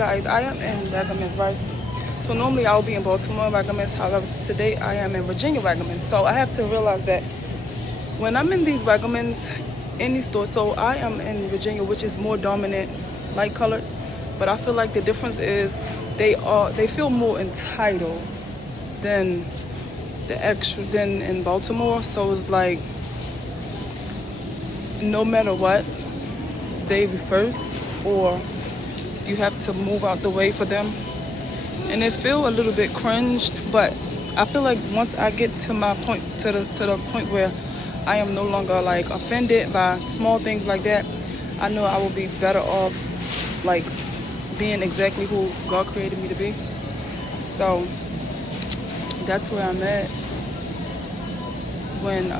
guys, I am in Waggaman, right? So normally I'll be in Baltimore Waggaman. However, today I am in Virginia Waggaman. So I have to realize that when I'm in these Waggamans, in these stores, so I am in Virginia, which is more dominant, light colored. But I feel like the difference is they feel more entitled than than in Baltimore. So it's like no matter what, they be first, or you have to move out the way for them. And it feel a little bit cringed, but I feel like once I get to my point, to the point where I am no longer like offended by small things like that, I know I will be better off like being exactly who God created me to be. So that's where I'm at. When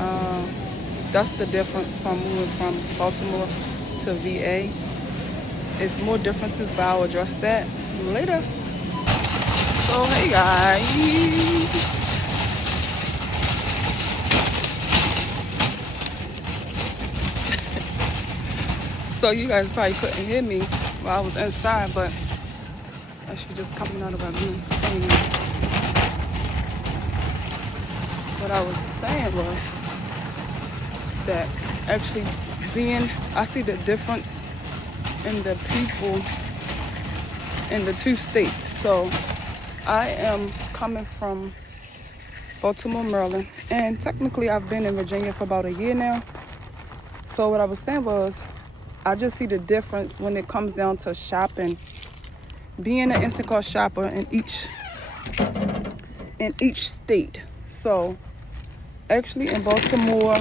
that's the difference from moving from Baltimore to VA. It's more differences, but I'll address that later. So hey guys, so you guys probably couldn't hear me while I was inside, but actually just coming out of a room. What I was saying was that actually I see the difference in the people in the two states. So I am coming from Baltimore, Maryland, and technically I've been in Virginia for about a year now. So what I was saying was I just see the difference when it comes down to shopping. Being an Instacart shopper in each state. So actually in Baltimore,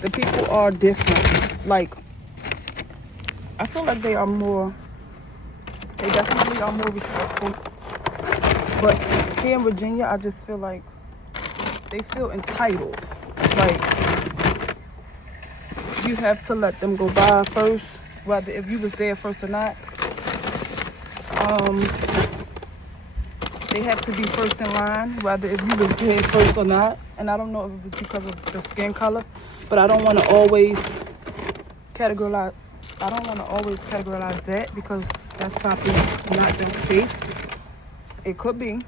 the people are different. Like, I feel like they definitely are more respectful. But here in Virginia, I just feel like they feel entitled. Like, you have to let them go by first, whether if you was there first or not. They have to be first in line, whether if you was there first or not. And I don't know if it was because of the skin color, but I don't want to always categorize that, because that's probably not the case. It could be.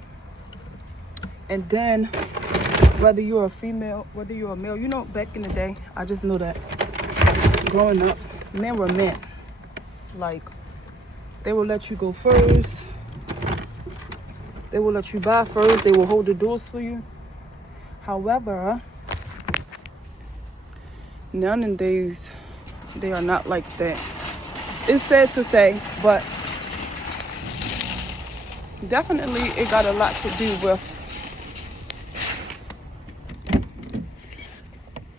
And then whether you're a female, whether you're a male, you know, back in the day, I just know that growing up, men were men. Like, they will let you go first. They will let you buy first. They will hold the doors for you. However, nowadays, they are not like that. It's sad to say, but definitely it got a lot to do with,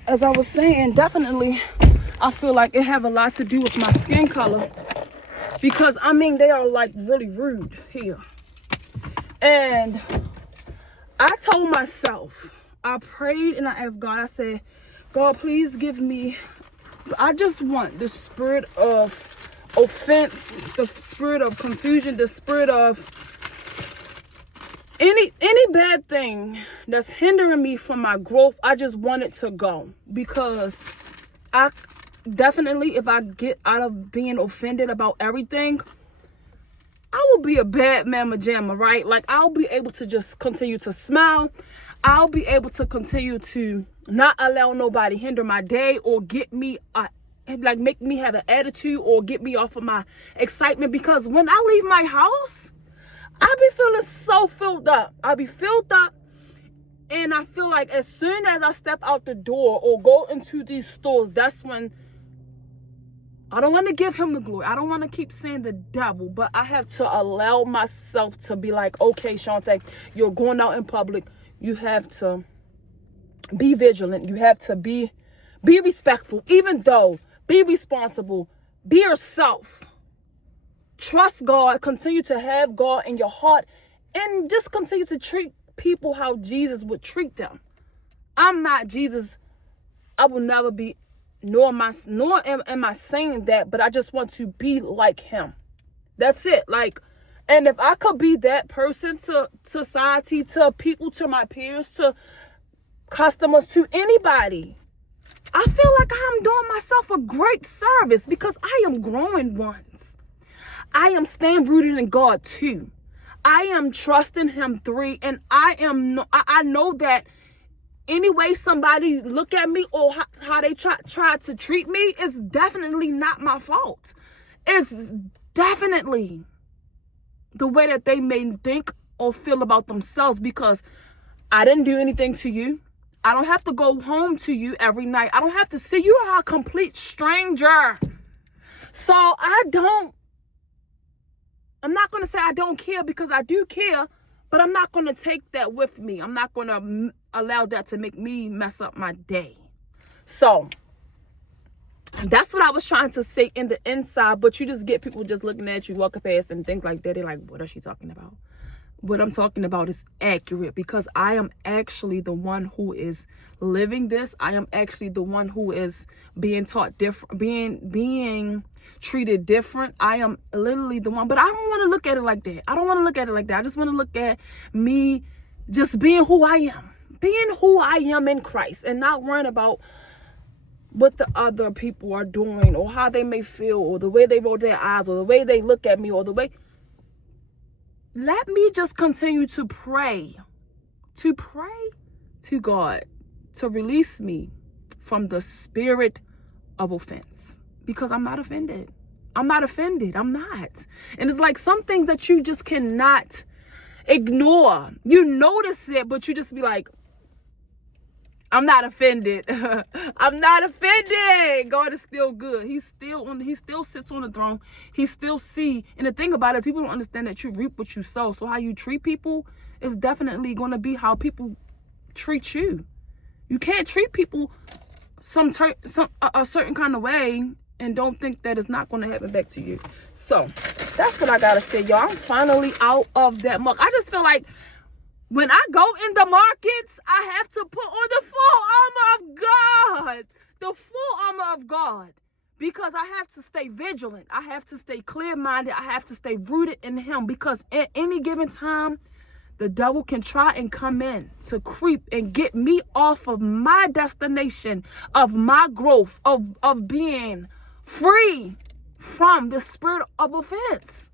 as I was saying, definitely I feel like it have a lot to do with my skin color, because I mean they are like really rude here. And I told myself, I prayed and I asked God, I said, God, please give me, I just want the spirit of offense, the spirit of confusion, the spirit of any bad thing that's hindering me from my growth. I just want it to go, because I definitely, if I get out of being offended about everything, I will be a bad mama jamma, right? Like, I'll be able to just continue to smile. I'll be able to continue to not allow nobody hinder my day or get me like make me have an attitude or get me off of my excitement, because when I leave my house, I be feeling so filled up. I be filled up, and I feel like as soon as I step out the door or go into these stores, that's when I don't want to give him the glory. I don't want to keep saying the devil, but I have to allow myself to be like, okay, Shantae, you're going out in public. You have to be vigilant. You have to be respectful, even though, be responsible, be yourself. Trust God, continue to have God in your heart, and just continue to treat people how Jesus would treat them. I'm not Jesus. I will never be, nor am I saying that, but I just want to be like him. That's it. Like, and if I could be that person to society, to people, to my peers, to customers, to anybody, I feel like I'm doing myself a great service, because I am growing ones. I am staying rooted in God 2. I am trusting him 3. And I know that any way somebody look at me or how they try to treat me is definitely not my fault. It's definitely the way that they may think or feel about themselves, because I didn't do anything to you. I don't have to go home to you every night. I don't have to see you. Are a complete stranger. So I'm not going to say I don't care, because I do care, but I'm not going to take that with me. I'm not going to allow that to make me mess up my day. So that's what I was trying to say in the inside, but you just get people just looking at you, walking past and things like that. They're like, what is she talking about? What I'm talking about is accurate, because I am actually the one who is living this. I am actually the one who is being taught different, being treated different. I am literally the one, but I don't want to look at it like that. I just want to look at me just being who I am in Christ, and not worrying about what the other people are doing or how they may feel or the way they roll their eyes or the way they look at me or the way. Let me just continue to pray to God to release me from the spirit of offense, because I'm not offended. I'm not. And it's like some things that you just cannot ignore. You notice it, but you just be like, I'm not offended. I'm not offended. God is still good. He still sits on the throne. He still see. And the thing about it is, people don't understand that you reap what you sow. So how you treat people is definitely going to be how people treat you. You can't treat people a certain kind of way and don't think that it's not going to happen back to you. So that's what I got to say, y'all. I'm finally out of that muck. I just feel like when I go in the markets, I have to put on the full armor of God. The full armor of God. Because I have to stay vigilant. I have to stay clear-minded. I have to stay rooted in him. Because at any given time, the devil can try and come in to creep and get me off of my destination, of my growth, of being free from the spirit of offense.